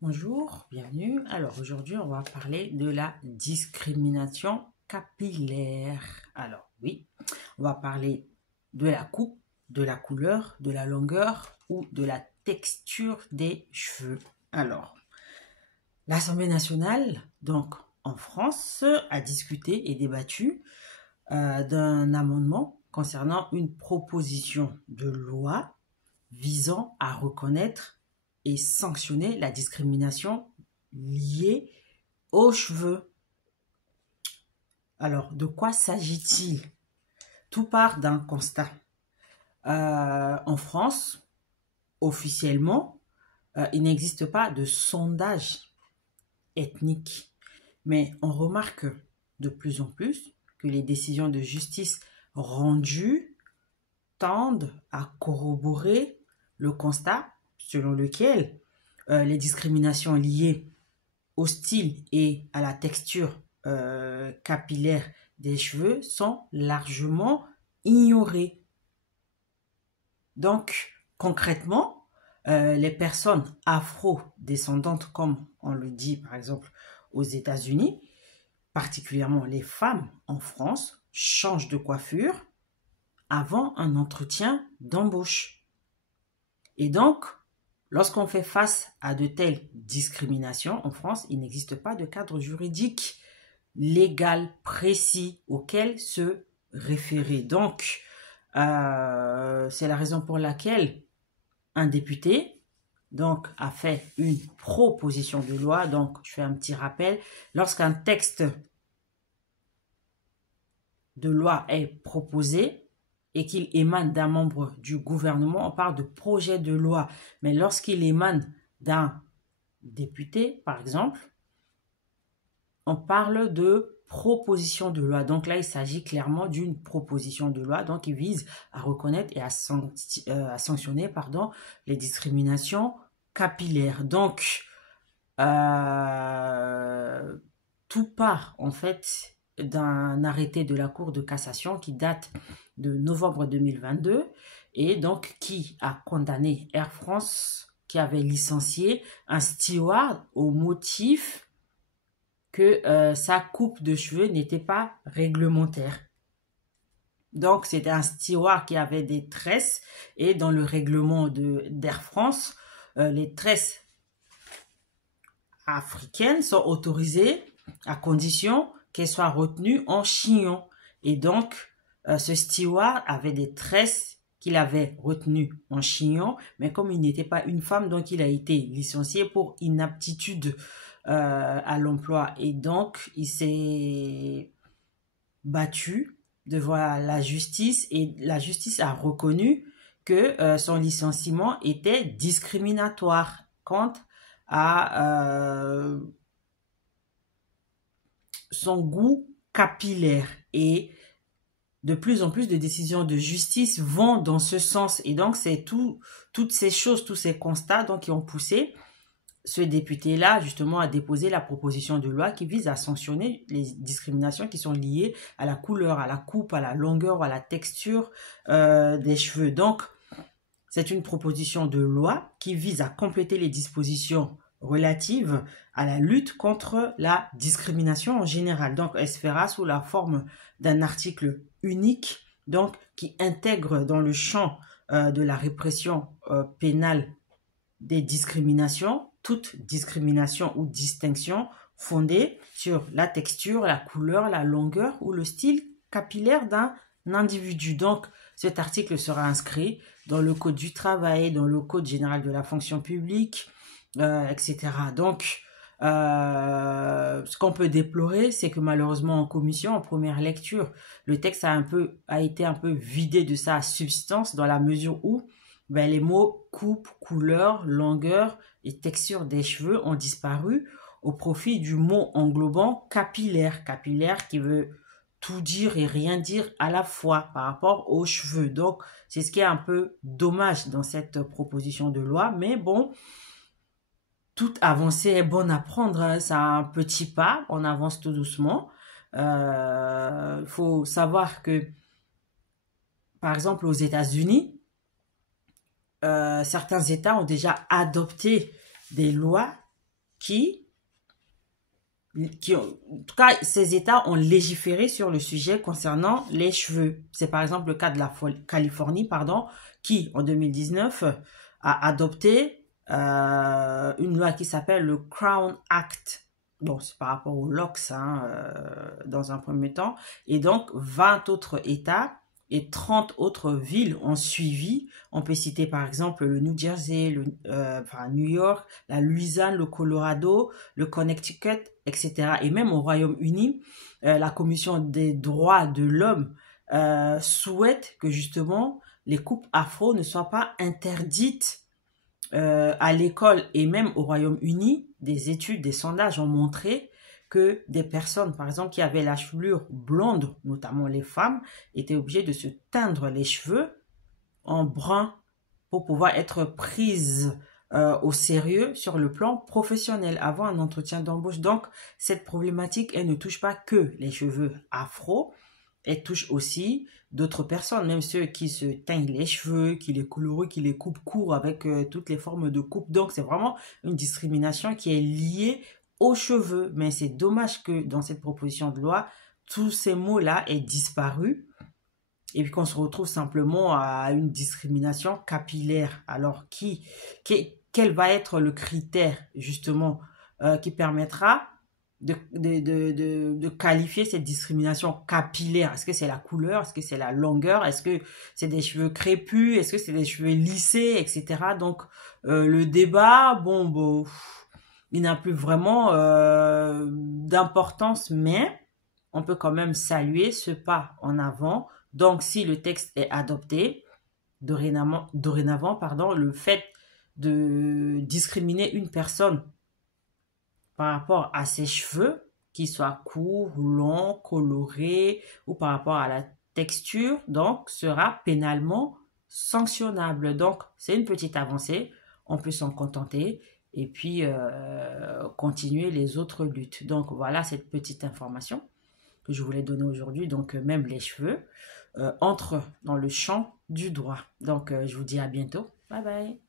Bonjour, bienvenue. Alors aujourd'hui, on va parler de la discrimination capillaire. Alors oui, on va parler de la coupe, de la couleur, de la longueur ou de la texture des cheveux. Alors, l'Assemblée nationale, donc en France, a discuté et débattu d'un amendement concernant une proposition de loi visant à reconnaître et sanctionner la discrimination liée aux cheveux. Alors, de quoi s'agit-il? Tout part d'un constat. En France, officiellement, il n'existe pas de sondage ethnique, mais on remarque de plus en plus que les décisions de justice rendues tendent à corroborer le constat selon lequel les discriminations liées au style et à la texture capillaire des cheveux sont largement ignorées. Donc, concrètement, les personnes afro-descendantes, comme on le dit par exemple aux États-Unis, particulièrement les femmes en France, changent de coiffure avant un entretien d'embauche. Et donc, lorsqu'on fait face à de telles discriminations en France, il n'existe pas de cadre juridique légal précis auquel se référer. Donc, c'est la raison pour laquelle un député a fait une proposition de loi. Donc, je fais un petit rappel. Lorsqu'un texte de loi est proposé et qu'il émane d'un membre du gouvernement, on parle de projet de loi. Mais lorsqu'il émane d'un député, par exemple, on parle de proposition de loi. Donc là, il s'agit clairement d'une proposition de loi. Donc, il vise à reconnaître et à sanctionner les discriminations capillaires. Donc, tout part en fait d'un arrêté de la Cour de cassation qui date de novembre 2022 et donc qui a condamné Air France qui avait licencié un steward au motif que sa coupe de cheveux n'était pas réglementaire. Donc, c'était un steward qui avait des tresses et dans le règlement d'Air France, les tresses africaines sont autorisées à condition qu'elles soient retenues en chignon. Et donc, ce steward avait des tresses qu'il avait retenues en chignon, mais comme il n'était pas une femme, donc il a été licencié pour inaptitude à l'emploi. Et donc, il s'est battu devant la justice et la justice a reconnu que son licenciement était discriminatoire quant à son goût capillaire. Et de plus en plus de décisions de justice vont dans ce sens. Et donc, c'est toutes ces choses, tous ces constats donc, qui ont poussé ce député-là, justement, à déposer la proposition de loi qui vise à sanctionner les discriminations qui sont liées à la couleur, à la coupe, à la longueur, à la texture des cheveux. Donc, c'est une proposition de loi qui vise à compléter les dispositions relatives à la lutte contre la discrimination en général. Donc, elle se fera sous la forme d'un article unique, donc, qui intègre dans le champ de la répression pénale des discriminations, toute discrimination ou distinction fondée sur la texture, la couleur, la longueur ou le style capillaire d'un individu. Donc, cet article sera inscrit dans le Code du travail, dans le Code général de la fonction publique, etc. Donc, ce qu'on peut déplorer, c'est que malheureusement en commission, en première lecture, le texte a été un peu vidé de sa substance dans la mesure où les mots coupe, couleur, longueur et texture des cheveux ont disparu au profit du mot englobant capillaire. Capillaire qui veut tout dire et rien dire à la fois par rapport aux cheveux. Donc, c'est ce qui est un peu dommage dans cette proposition de loi. Mais bon, toute avancée est bonne à prendre. Hein. C'est un petit pas, on avance tout doucement. Faut savoir que, par exemple, aux États-Unis, certains États ont déjà adopté des lois en tout cas, ces États ont légiféré sur le sujet concernant les cheveux. C'est par exemple le cas de la Californie, pardon, qui, en 2019, a adopté une loi qui s'appelle le Crown Act. Bon, c'est par rapport aux locks, hein, dans un premier temps. Et donc, 20 autres États et 30 autres villes ont suivi. On peut citer par exemple le New Jersey, New York, la Louisiane, le Colorado, le Connecticut, etc. Et même au Royaume-Uni, la Commission des droits de l'homme souhaite que justement les coupes afro ne soient pas interdites à l'école. Et même au Royaume-Uni, des études, des sondages ont montré que des personnes, par exemple, qui avaient la chevelure blonde, notamment les femmes, étaient obligées de se teindre les cheveux en brun pour pouvoir être prises au sérieux sur le plan professionnel avant un entretien d'embauche. Donc, cette problématique, elle ne touche pas que les cheveux afro, elle touche aussi d'autres personnes, même ceux qui se teignent les cheveux, qui les colorent, qui les coupent court avec toutes les formes de coupe. Donc, c'est vraiment une discrimination qui est liée aux cheveux. Mais c'est dommage que dans cette proposition de loi, tous ces mots-là aient disparu et puis qu'on se retrouve simplement à une discrimination capillaire. Alors, quel va être le critère, justement, qui permettra de qualifier cette discrimination capillaire? Est-ce que c'est la couleur? Est-ce que c'est la longueur? Est-ce que c'est des cheveux crépus? Est-ce que c'est des cheveux lissés, etc. Donc, le débat, bon, il n'a plus vraiment d'importance, mais on peut quand même saluer ce pas en avant. Donc, si le texte est adopté, dorénavant, pardon, le fait de discriminer une personne par rapport à ses cheveux, qu'ils soient courts, longs, colorés, ou par rapport à la texture, donc, sera pénalement sanctionnable. Donc, c'est une petite avancée, on peut s'en contenter et puis continuer les autres luttes. Donc, voilà cette petite information que je voulais donner aujourd'hui. Donc, même les cheveux entrent dans le champ du droit. Donc, je vous dis à bientôt. Bye bye.